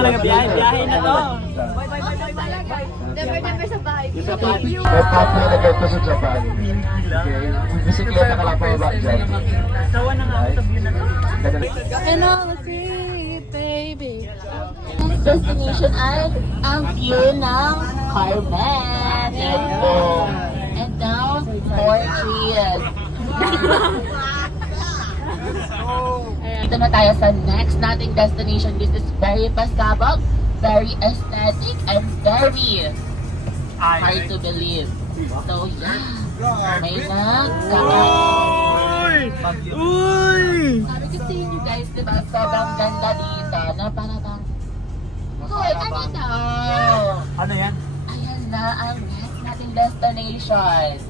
mga nagbiyahe na to. Never sa bahay. Nagpapalagay ko sa Japan. Okay. Bisikleta ka lang pa ba dyan? Sawa na nga ako sa view na to. And all agree, baby. Next destination ay ang view ng Carmen. Let's go. And now, 4 trees. Dito na tayo sa next nating destination. This is very pasabog, very aesthetic, and very hard to believe. So yeah, may nagkakaroon. Uy! Sabi ko sa inyo guys, diba, sobrang ganda dito na para bang, hoy, ano daw? Ano yan? Ayan na ang next nating destination.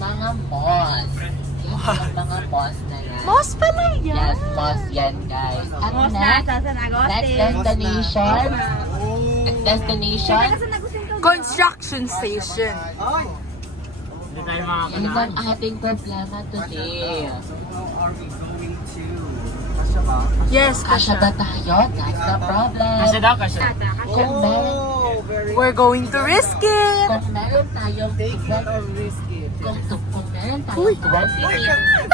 Mga moss. Yan yung mga moss na yan. Moss pala yan. Yes, moss yan guys. At next destination. Next destination. Construction station. Hindi tayo Yan makakalaan. ang ating problema today. Yes, Kasya ba Kasha. tayo? That's the problem. Kasi daw, kasi. Kung meron, We're going to risk it. kung meron tayong kung meron tayong 20 minutes.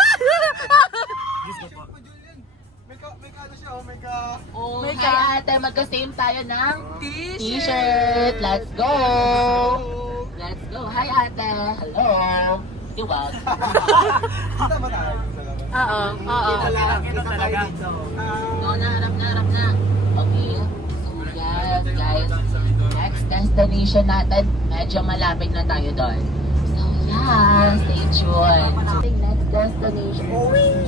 Oh, May hi ate, magka-same tayo ng t-shirt. Let's go! Let's go. Hi ate. Hello. Iwag. Oo, oo. Ito talaga. No, naharap na. Okay. So yes, guys. Next destination natin, medyo malapit na tayo doon. So yeah, stay tuned. Ating next destination.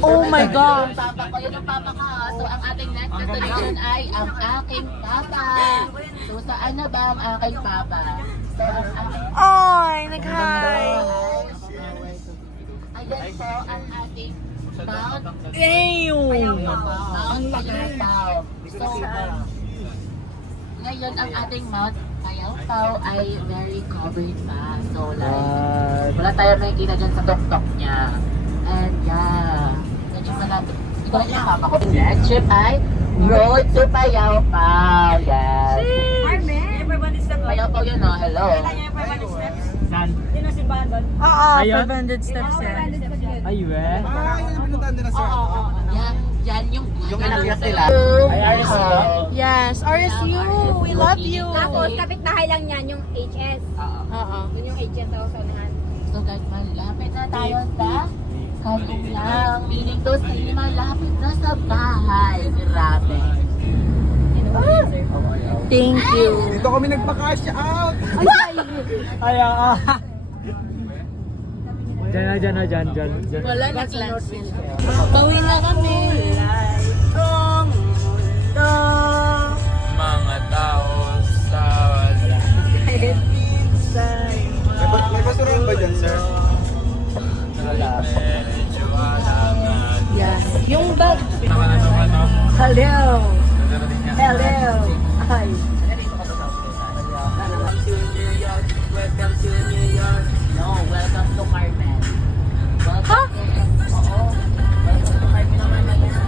Oh my gosh. Yun ang papa ko. So ang ating next destination ay ang aking papa. So saan na ba ang aking papa? So ang aking Oy, nag-hi. ayan po ang ating Mount Ew. Mount Payapao. So, ngayon ang ating Mount Payapao ay very covered pa. So like, wala tayo makikita dyan sa tuktok niya. And yeah, medyo malapit. Ito na yung papa ko. Next trip ay Road to Payapao. Yes. Payapao yun, oh. Hello. Saan? Oo, Ayun. 500 steps yan. Ay, we. Yan yung inakyat nila. Ay, RSU. Yes, RSU, we love you. Tapos, kapit-bahay lang yan, yung HS. Oo. Yun yung HS sa usahan. So guys, malapit na tayo sa Kalulang. Meaning to say, malapit na sa bahay. Grabe. Thank you. Dito kami nagpa-cash out! Ay, Dyan. Wala na cancel. Bawi na kami. Mga tao sa May basurahan ba dyan, sir? Yeah. Yung bag. Hello. Hello. Hi. Welcome to New York. No, welcome to Carmen. Welcome to... Oo. Welcome to Carmen naman na yan.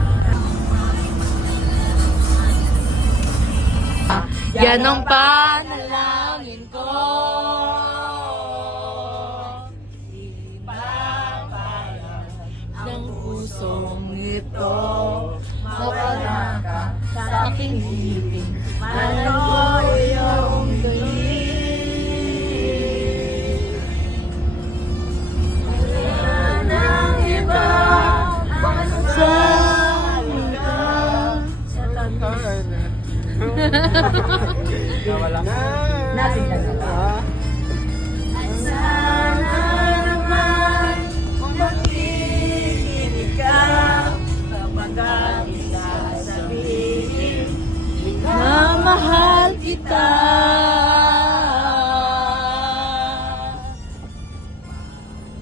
Yan ang panalangin ko. Ipapayag ng pusong ito. Mawala ka sa aking hiping. Manan ko iyong galing. Wala nang iba. Masasabi ka sa tamis. Nawala. Natin lang. At sana naman makikinig ka kapag aking sasabihin na mahal kita.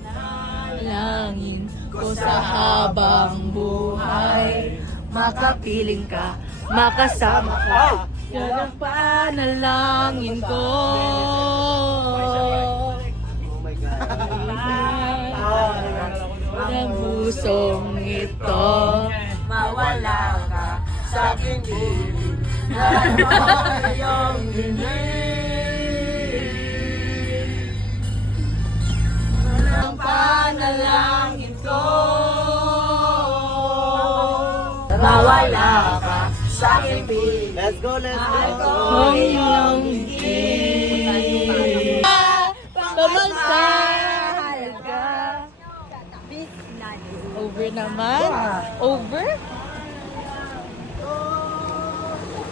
Nalangin ko sa habang buhay, makapiling ka, makasama ka. Yan ang panalangin ko. Ng pusong ito, mawala ka sa aking ibig. Ang panalangin ko. Mawala ka sa aking piling. Let's go, let's go. Ang iyong higit. Pamagsa. Over naman. Over?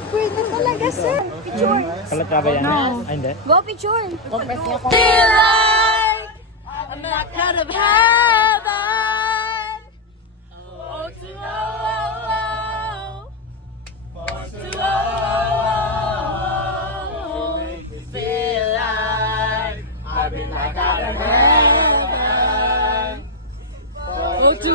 Pwede talaga, sir. Picture. Palatra ba yan? Ay, hindi. Go picture. Feel like I'm locked out of heaven. Oh, to feel like I've been locked out of heaven. Oh, to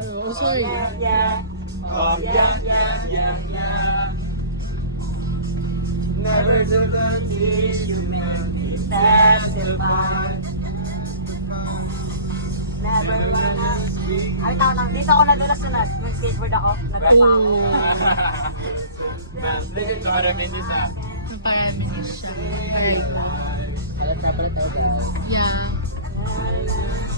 Oh, sorry. Never do the things you make me testify. Never gonna. Ay, tao lang. Dito ako nadulas na nag skateboard ako. Nagapa ako. Listen to other minutes ah. Parang siya. Yeah.